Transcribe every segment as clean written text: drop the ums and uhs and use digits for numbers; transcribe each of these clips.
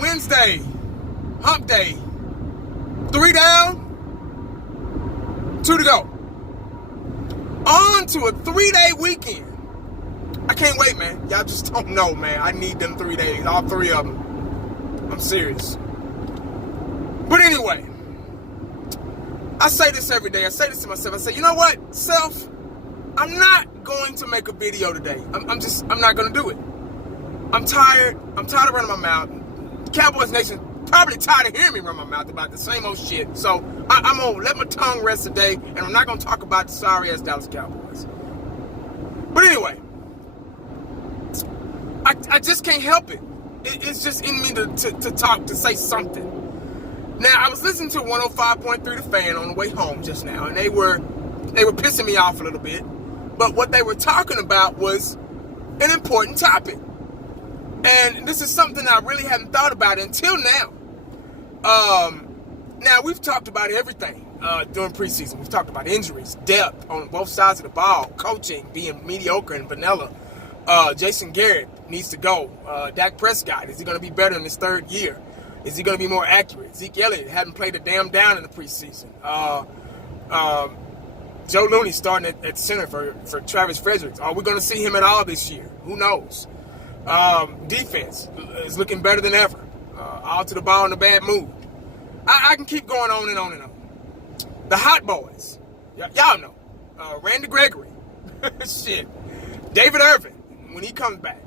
Wednesday, hump day. 3 down, 2 to go. On to a 3-day weekend. I can't wait, man. Y'all just don't know, man. I need them 3 days, all 3 of them. I'm serious. But anyway, I say this every day. I say this to myself. I say, you know what, self? I'm not going to make a video today. I'm not going to do it. I'm tired. I'm tired of running my mouth. Cowboys Nation probably tired of hearing me run my mouth about the same old shit. So I'm going to let my tongue rest today, and I'm not going to talk about the sorry-ass Dallas Cowboys. But anyway, I just can't help it. It's just in me to talk, to say something. Now, I was listening to 105.3 The Fan on the way home just now, and they were pissing me off a little bit. But what they were talking about was an important topic. And this is something I really hadn't thought about until now. Now, we've talked about everything during preseason. We've talked about injuries, depth on both sides of the ball, coaching being mediocre and vanilla. Jason Garrett needs to go. Dak Prescott, is he going to be better in his 3rd year? Is he going to be more accurate? Zeke Elliott hadn't played a damn down in the preseason. Joe Looney starting at center for Travis Fredericks. Are we going to see him at all this year? Who knows? Defense is looking better than ever. All to the ball in a bad mood. I can keep going on and on and on. The hot boys. Y'all know. Randy Gregory. Shit. David Irvin, when he comes back,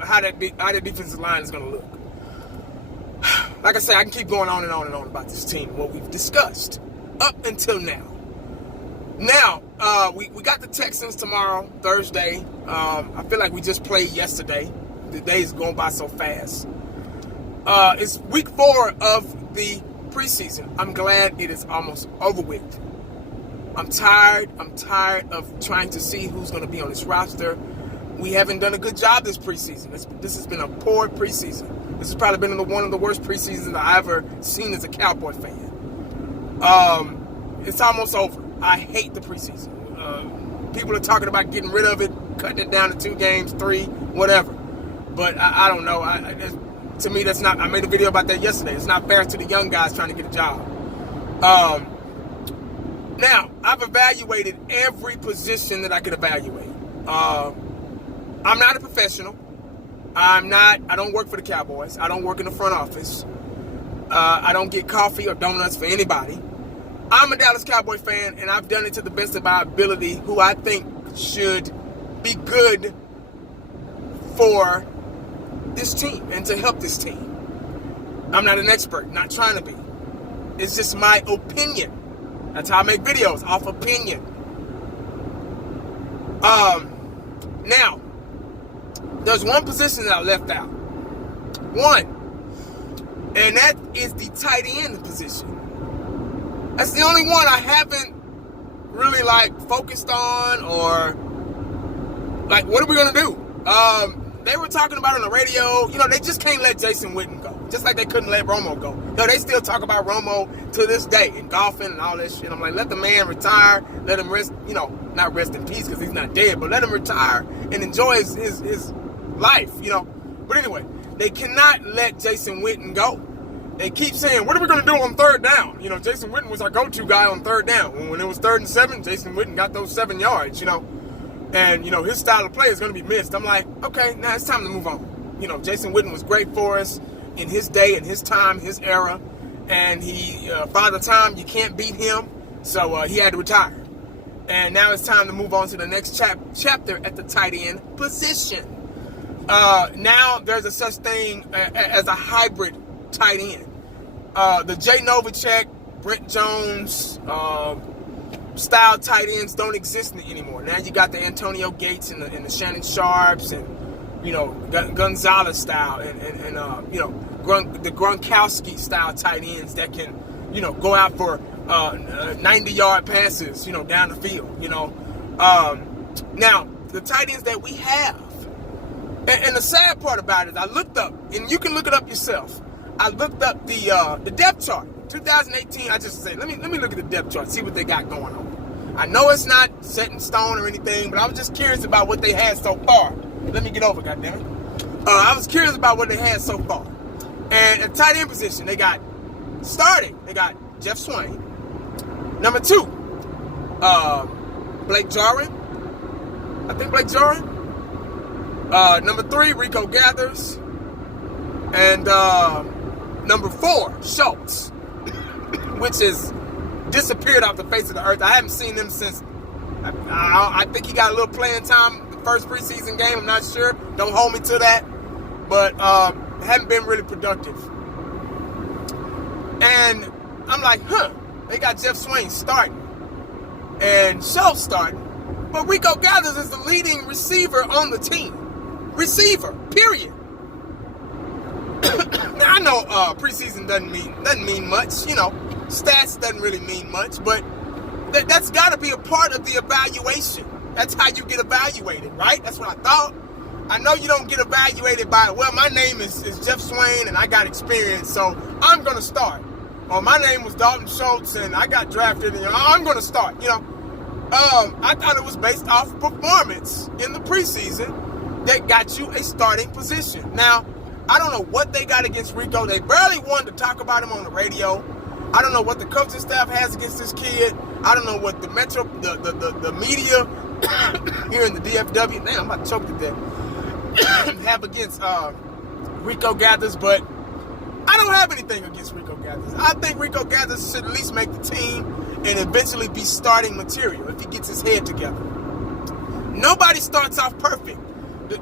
how that defensive line is going to look. Like I said, I can keep going on and on and on about this team, what we've discussed up until now. Now, we got the Texans tomorrow, Thursday. I feel like we just played yesterday. The days going by so fast. It's week 4 of the preseason. I'm glad it is almost over with. I'm tired. I'm tired of trying to see who's going to be on this roster. We haven't done a good job this preseason. This has been a poor preseason. This has probably been one of the worst preseasons I've ever seen as a Cowboy fan. It's almost over. I hate the preseason. People are talking about getting rid of it, cutting it down to 2 games, 3, whatever. But I don't know. To me, that's not. I made a video about that yesterday. It's not fair to the young guys trying to get a job. Now, I've evaluated every position that I could evaluate. I'm not a professional. I don't work for the Cowboys. I don't work in the front office. I don't get coffee or donuts for anybody. I'm a Dallas Cowboy fan, and I've done it to the best of my ability, who I think should be good for this team and to help this team. I'm not an expert, not trying to be. It's just my opinion. That's how I make videos, off opinion. Now, there's one position that I left out. One. And that is the tight end position. That's the only one I haven't really, focused on, or, what are we going to do? They were talking about on the radio, they just can't let Jason Witten go. Just like they couldn't let Romo go. They still talk about Romo to this day in golfing and all that shit. I'm like, let the man retire. Let him rest, not rest in peace because he's not dead, but let him retire and enjoy his life, But anyway, they cannot let Jason Witten go. They keep saying, what are we going to do on 3rd down? Jason Witten was our go-to guy on 3rd down. When it was 3rd and 7, Jason Witten got those 7 yards, And, his style of play is going to be missed. I'm like, okay, now it's time to move on. Jason Witten was great for us in his day, in his time, his era. And Father Time, you can't beat him. So he had to retire. And now it's time to move on to the next chapter at the tight end position. Now there's a such thing as a hybrid tight end. The Jay Novacek, Brent Jones, style tight ends don't exist anymore. Now you got the Antonio Gates and the Shannon Sharps and Gonzalez style and the Gronkowski style tight ends that can go out for 90-yard passes down the field. Now the tight ends that we have, and the sad part about it, I looked up, and you can look it up yourself. I looked up the depth chart. 2018, I just said, let me look at the depth chart, see what they got going on. I know it's not set in stone or anything, but I was just curious about what they had so far. Let me get over, goddammit. I was curious about what they had so far. And at tight end position, they got Jeff Swain. Number 2, Blake Jarwin. I think Blake Jarwin. Number 3, Rico Gathers. And number 4, Schultz, which has disappeared off the face of the earth. I haven't seen him since, I think he got a little playing time the first preseason game. I'm not sure. Don't hold me to that. But haven't been really productive. And I'm like, they got Jeff Swain starting and Schultz starting. But Rico Gathers is the leading receiver on the team. Receiver, period. Now, I know preseason doesn't mean much. Stats doesn't really mean much, but that's got to be a part of the evaluation. That's how you get evaluated, right? That's what I thought. I know you don't get evaluated by, well, my name is Jeff Swain and I got experience, so I'm going to start. Or my name was Dalton Schultz and I got drafted and I'm going to start. I thought it was based off performance in the preseason that got you a starting position. Now, I don't know what they got against Rico. They barely wanted to talk about him on the radio. I don't know what the coaching staff has against this kid. I don't know what the media here in the DFW, damn, I'm about to choke to death, have against Rico Gathers, but I don't have anything against Rico Gathers. I think Rico Gathers should at least make the team and eventually be starting material if he gets his head together. Nobody starts off perfect.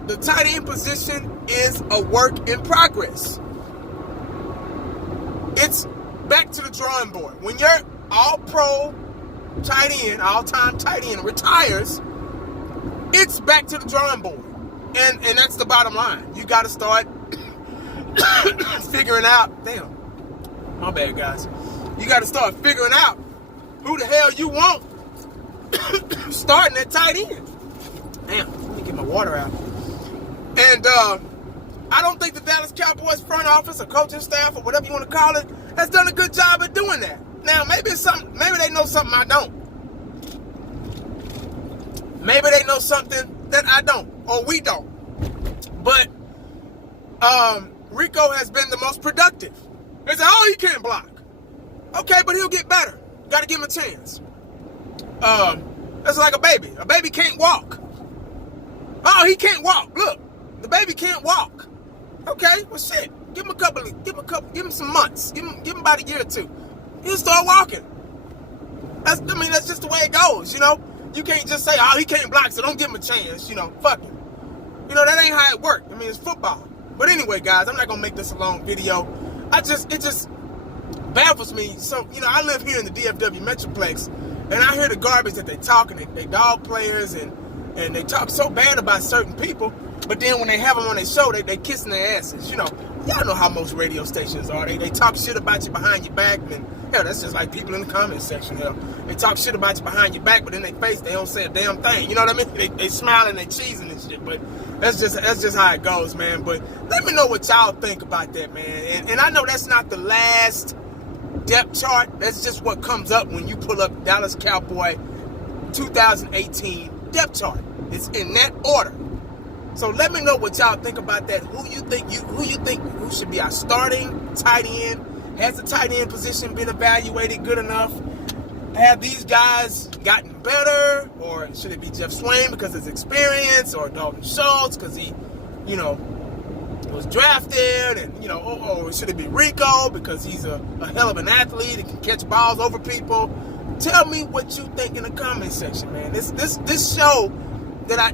The tight end position is a work in progress. It's back to the drawing board. When your all-pro tight end, all-time tight end retires, it's back to the drawing board. And that's the bottom line. You got to start figuring out, damn, my bad, guys. You got to start figuring out who the hell you want starting at tight end. Damn, let me get my water out. And I don't think the Dallas Cowboys front office or coaching staff or whatever you want to call it has done a good job at doing that. Now, maybe they know something I don't. Maybe they know something that I don't, or we don't. But Rico has been the most productive. They say, oh, he can't block. Okay, but he'll get better. Got to give him a chance. That's like a baby. A baby can't walk. Oh, he can't walk. Look, the baby can't walk. Okay, well, shit. Give him some months. Give him about a year or two. He'll start walking. That's just the way it goes, You can't just say, oh, he can't block, so don't give him a chance, fuck him. That ain't how it works. It's football. But anyway, guys, I'm not going to make this a long video. It just baffles me. So, I live here in the DFW Metroplex, and I hear the garbage that they talk, and they dog players, and they talk so bad about certain people, but then when they have them on their show, they kissing their asses. Y'all know how most radio stations are. They talk shit about you behind your back, and hell, that's just like people in the comment section. Hell, they talk shit about you behind your back, but in their face, they don't say a damn thing. You know what I mean? They smile and they cheesing and shit, but that's just how it goes, man. But let me know what y'all think about that, man. And I know that's not the last depth chart. That's just what comes up when you pull up Dallas Cowboy 2018 depth chart. It's in that order. So let me know what y'all think about that. Who you think should be our starting tight end? Has the tight end position been evaluated good enough? Have these guys gotten better? Or should it be Jeff Swain because of his experience? Or Dalton Schultz because he, was drafted? And, or should it be Rico because he's a hell of an athlete and can catch balls over people? Tell me what you think in the comment section, man. This show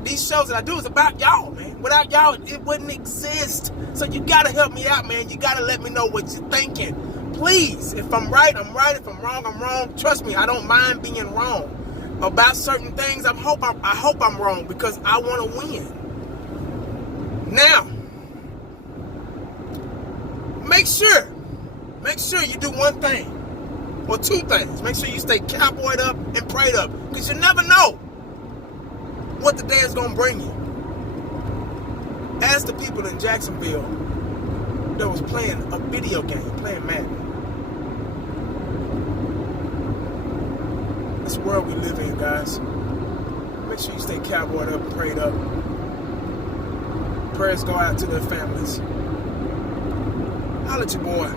these shows that I do is about y'all, man. Without y'all, it wouldn't exist. So you gotta help me out, man. You gotta let me know what you're thinking. Please, if I'm right, I'm right. If I'm wrong, I'm wrong. Trust me, I don't mind being wrong about certain things. I hope I'm wrong because I want to win. Now, make sure you do one thing or two things. Make sure you stay cowboyed up and prayed up because you never know what the day is going to bring you. Ask the people in Jacksonville that was playing a video game, playing Madden. This world we live in, guys. Make sure you stay cowboyed up and prayed up. Prayers go out to their families. Holla at your boy.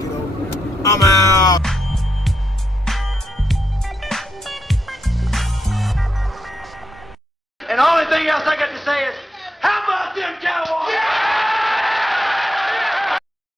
Get over. I'm out.